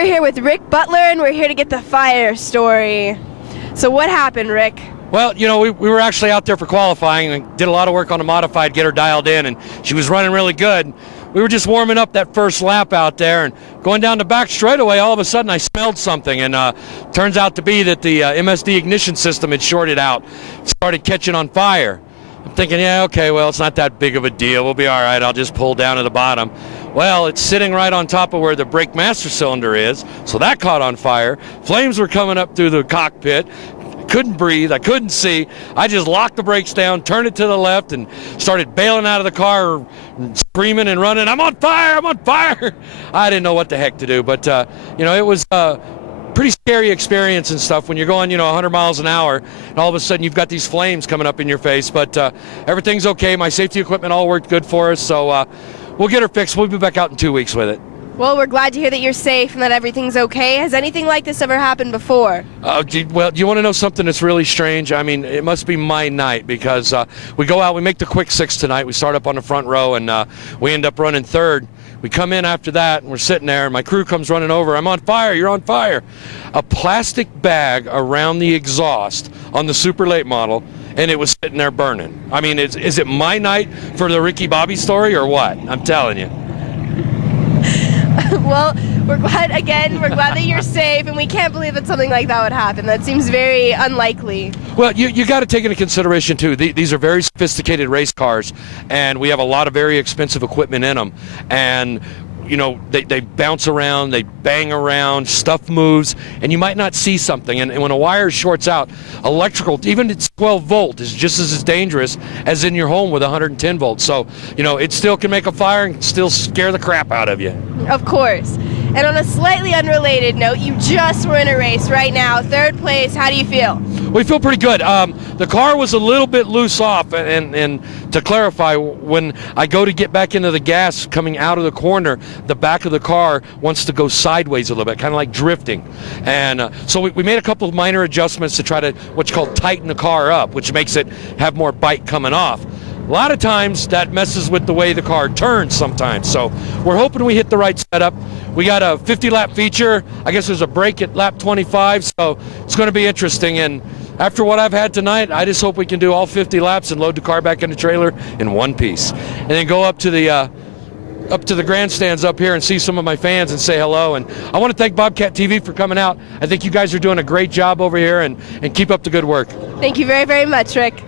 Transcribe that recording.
we're here with Rick Butler, and we're here to get the fire story. So what happened, Rick? Well, you know, we were actually out there for qualifying and did a lot of work on the modified, get her dialed in, and she was running really good. We were just warming up that first lap out there, and going down the back straightaway, all of a sudden I smelled something, and turns out to be that the MSD ignition system had shorted out, started catching on fire. I'm thinking, yeah, okay, well, it's not that big of a deal. We'll be all right. I'll just pull down to the bottom. Well, it's sitting right on top of where the brake master cylinder is, so that caught on fire. Flames were coming up through the cockpit. Couldn't breathe. I couldn't see. I just locked the brakes down, turned it to the left, and started bailing out of the car, screaming and running, I'm on fire, I'm on fire. I didn't know what the heck to do, but, you know, it was pretty scary experience and stuff when you're going, 100 miles an hour, and all of a sudden you've got these flames coming up in your face. But everything's okay. My safety equipment all worked good for us, so we'll get her fixed. We'll be back out in 2 weeks with it. Well, we're glad to hear that you're safe and that everything's okay. Has anything like this ever happened before? Well, do you want to know something that's really strange? I mean, it must be my night, because we go out, we make the quick six tonight. We start up on the front row, and we end up running third. We come in after that, and we're sitting there, and my crew comes running over. I'm on fire, you're on fire. A plastic bag around the exhaust on the super late model, and it was sitting there burning. I mean, is it my night for the Ricky Bobby story or what? I'm telling you. Well, we're glad that you're safe, and we can't believe that something like that would happen. That seems very unlikely. Well, you got to take into consideration, too, these are very sophisticated race cars, and we have a lot of very expensive equipment in them. And they bounce around, they bang around, stuff moves, and you might not see something. And when a wire shorts out, electrical, even it's 12 volt, is just as dangerous as in your home with 110 volts. So, it still can make a fire and still scare the crap out of you. Of course. And on a slightly unrelated note, you just were in a race right now, third place. How do you feel? We feel pretty good. The car was a little bit loose off, and to clarify, when I go to get back into the gas coming out of the corner, the back of the car wants to go sideways a little bit, kind of like drifting. And so we made a couple of minor adjustments to try to what's called tighten the car up, which makes it have more bite coming off. A lot of times that messes with the way the car turns sometimes. So we're hoping we hit the right setup. We got a 50-lap feature. I guess there's a break at lap 25, so it's going to be interesting. And after what I've had tonight, I just hope we can do all 50 laps and load the car back in the trailer in one piece. And then go up to the grandstands up here and see some of my fans and say hello. And I want to thank Bobcat TV for coming out. I think you guys are doing a great job over here, and keep up the good work. Thank you very, very much, Rick.